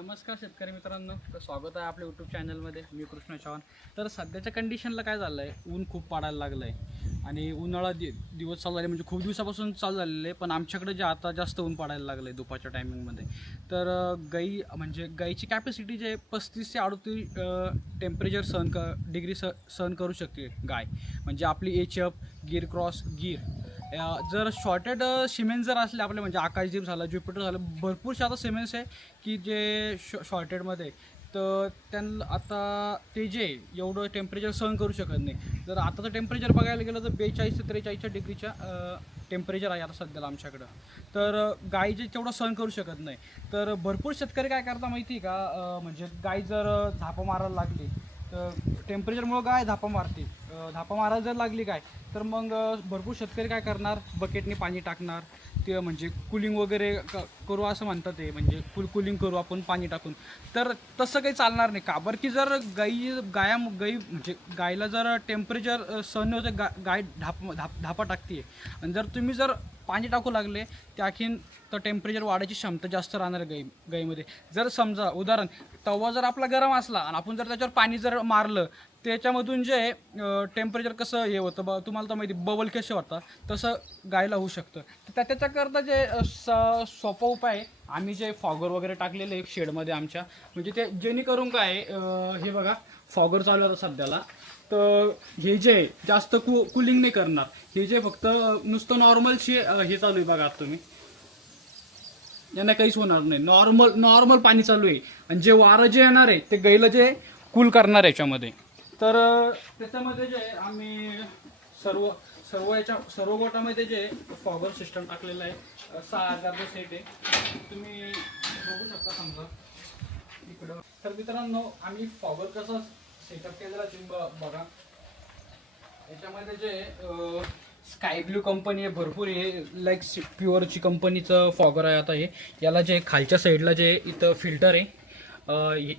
नमस्कार शेतकरी मित्रांनो तर स्वागत आहे आपल्या यूट्यूब चॅनलमध्ये मी कृष्ण चव्हाण. तर सध्याच्या कंडिशनला काय झालं आहे ऊन खूप पाडायला लागलं आहे आणि उन्हाळा दि दिवस चालू झाले म्हणजे खूप दिवसापासून चालू झालेलं आहे पण आमच्याकडे जे आता जास्त ऊन पाडायला लागलं आहे दुपारच्या टायमिंगमध्ये तर गाई म्हणजे गाईची कॅपॅसिटी जे पस्तीस ते अडतीस टेम्परेचर सहन क डिग्री स सहन करू शकते गाय. म्हणजे आपली एच एफ गिर क्रॉस गिर जर शॉर्टेड सिमेंट जर असले आपले म्हणजे आकाशदीप झालं ज्युपिटर झालं भरपूरशा आता सिमेंट्स आहे की जे शॉ शॉर्टेडमध्ये तर त्यांना आता ते जे एवढं टेम्परेचर सहन करू शकत नाही. जर आताचं टेम्परेचर बघायला गेलं तर बेचाळीस ते त्रेचाळीसच्या डिग्रीच्या टेम्परेचर आहे आता सध्याला आमच्याकडं. तर गाई जे तेवढं सहन करू शकत नाही. तर भरपूर शेतकरी काय करता माहिती आहे का? म्हणजे गाय जर झापं मारायला लागली तर टेम्परेचरमुळं गाय धापा मारते. धापा मारायला जर लागली काय तर मग भरपूर शेतकरी काय करणार? बकेटने पाणी टाकणार. ते म्हणजे कुलिंग वगैरे क करू असं म्हणतात ते. म्हणजे कुल कुलिंग करू आपण पाणी टाकून. तर तसं काही चालणार नाही. का बरं की जर गाई गाया गाई म्हणजे गायला जर टेम्परेचर सहन होतं गा गाय धाप धाप धापा टाकते आणि जर तुम्ही जर पाणी टाकू लागले ते आणखीन तर टेम्परेचर वाढायची क्षमता जास्त राहणार गाई गाईमध्ये. जर समजा उदाहरण तवा जर आपला गरम असला आणि आपण जर त्याच्यावर पाणी जर मारलं त्याच्यामधून जे टेम्परेचर कसं हे होतं ब तुम्हाला तर माहिती बबल कसे होतात तसं गायला होऊ शकतं. तर त्या त्याच्याकरता जे स सोपा उपाय आहे, आम्ही जे फॉगर वगैरे टाकलेले शेडमध्ये आमच्या म्हणजे ते जेणेकरून काय हे बघा फॉगर चालू आहे सध्याला. तर हे जे आहे, जास्त कु कुलिंग नाही करणार. हे जे फक्त नुसतं नॉर्मल शे हे चालू आहे बघा तुम्ही. यांना काहीच होणार नाही. नॉर्मल नॉर्मल पाणी चालू आहे. आणि जे वारं जे येणार आहे ते गैलं जे कूल करणार याच्यामध्ये. तर त्याच्यामध्ये जे आम्ही सर्व सर्व याच्या सर्व गोटामध्ये जे फॉगर सिस्टम टाकलेलं आहे. सहा हजारचं सेट आहे. तुम्ही बघू शकता समजा. इकडं. तर मित्रांनो आम्ही फॉगर कसं सेटअप केलेला तुम्ही बघा. याच्यामध्ये जे स्काय ब्ल्यू कंपनी आहे भरपूर आहे. लाईक प्युअरची कंपनीचं फॉगर आहे आता हे. याला जे खालच्या साईडला जे इथं फिल्टर आहे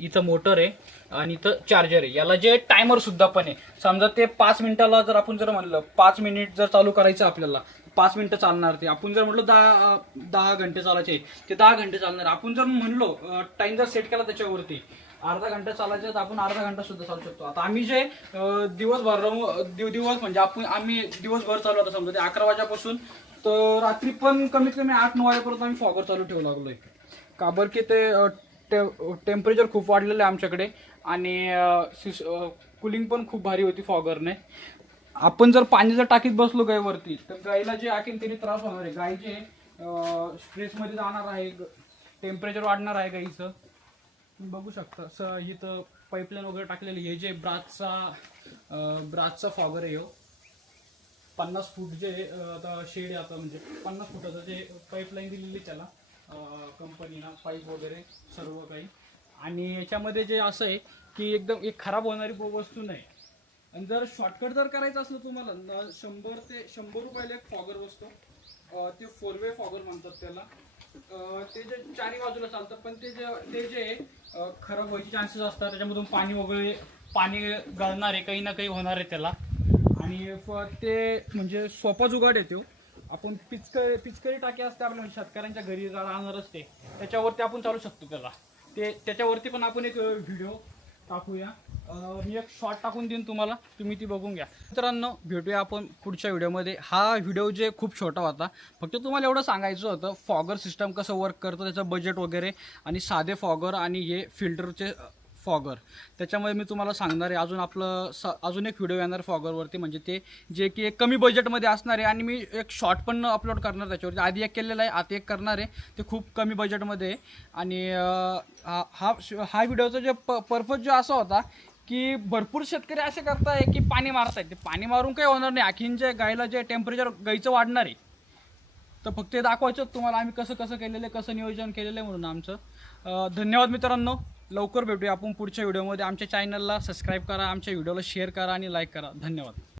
इथं मोटर आहे आणि इथं चार्जर आहे. याला जे टायमर सुद्धा पण आहे. समजा ते पाच मिनिटाला जर आपण जर म्हणलं पाच मिनिट जर चालू करायचं आपल्याला पाच मिनिटं चालणार ते. आपण जर म्हणलं दहा दहा घंटे चालायचे ते दहा घंटे चालणार. आपण जर म्हणलो टाइम जर सेट केला त्याच्यावरती अर्धा घंटा चालायचे तर आपण अर्धा घंटा सुद्धा चालू शकतो. आता आम्ही जे अं, दिवसभर दिव दिवस म्हणजे आपण आम्ही दिवसभर चालू आता समजा ते अकरा वाजेपासून तर रात्री पण कमीत कमी आठ नऊ वाजेपर्यंत आम्ही फॉगर चालू ठेवू लागलोय. का बरं की ते टे- टेम्परेचर खूप वाढलेलं आहे आमच्याकडे आणि कुलिंग पण खूप भारी होती फॉगरने. आपण जर पाणी जर टाकीत बसलो गायवरती तर गायीला जे आखीन तरी त्रास होणार आहे. गाय जे स्ट्रेसमध्ये जाणार आहे टेम्परेचर वाढणार आहे गाईचं तुम्ही बघू शकता. स इथं पाईपलाईन वगैरे टाकलेली आहे. जे ब्राचचा ब्राचचा फॉगर आहे हो. पन्नास फूट जे आता शेड आहे आता म्हणजे पन्नास फुटाचं जे पाईपलाईन दिलेली त्याला कंपनीला पाईप वगैरे सर्व काही. आणि याच्यामध्ये जे असं आहे की एकदम एक खराब होणारी वस्तू नाही. आणि जर शॉर्टकट जर करायचं असलं तुम्हाला शंभर ते शंभर रुपयाला एक फॉगर बसतो. ते फोर वे फॉगर म्हणतात त्याला. ते जे चारी बाजूला चालतं पण ते जे ते जे खराब व्हायचे चान्सेस असतात त्याच्यामधून पाणी वगैरे पाणी गळणार आहे काही ना काही होणार आहे त्याला. आणि फ- ते म्हणजे सोपा जुगाड येतो आपण पिचकरी पिचकरी टाकी असते आपल्या म्हणजे शेतकऱ्यांच्या घरी राहणार असते त्याच्यावरती आपण चालू शकतो त्याला. ते त्याच्यावरती पण आपण एक व्हिडिओ टाकूया. मी एक शॉर्ट टाकून देईन तुम्हाला. तुम्ही ती बघून घ्या. मित्रांनो भेटूया आपण पुढच्या व्हिडिओमध्ये. हा व्हिडिओ जे खूप छोटा होता फक्त तुम्हाला एवढं सांगायचं होतं फॉगर सिस्टम कसं वर्क करतं त्याचं बजेट वगैरे आणि साधे फॉगर आणि हे फिल्टरचे फॉगर त्याच्यामुळे मी तुम्हाला सांगणार आहे अजून आपलं स अजून एक व्हिडिओ येणार फॉगरवरती म्हणजे ते जे की एक कमी बजेटमध्ये असणार आहे आणि मी एक शॉर्ट पण अपलोड करणार त्याच्यावरती. आधी एक केलेला आहे आता एक करणार आहे. ते खूप कमी बजेटमध्ये आहे. आणि हा हा हा व्हिडिओचा जे प पर्पज जो असा होता की भरपूर शेतकरी असे करताय की पाणी मारतायत. ते पाणी मारून काही होणार नाही. आखीन जे गायला जे टेम्परेचर गाईचं वाढणार आहे. तर फक्त हे दाखवायचं. तुम्हाला आम्ही कसं कसं केलेलं आहे कसं नियोजन केलेलं आहे म्हणून आमचं. धन्यवाद मित्रांनो. लवकर भेटूया. आपण पुढच्या व्हिडिओमध्ये. आमच्या चॅनलला सबस्क्राईब करा आमच्या व्हिडिओला शेअर करा आणि लाईक करा. धन्यवाद.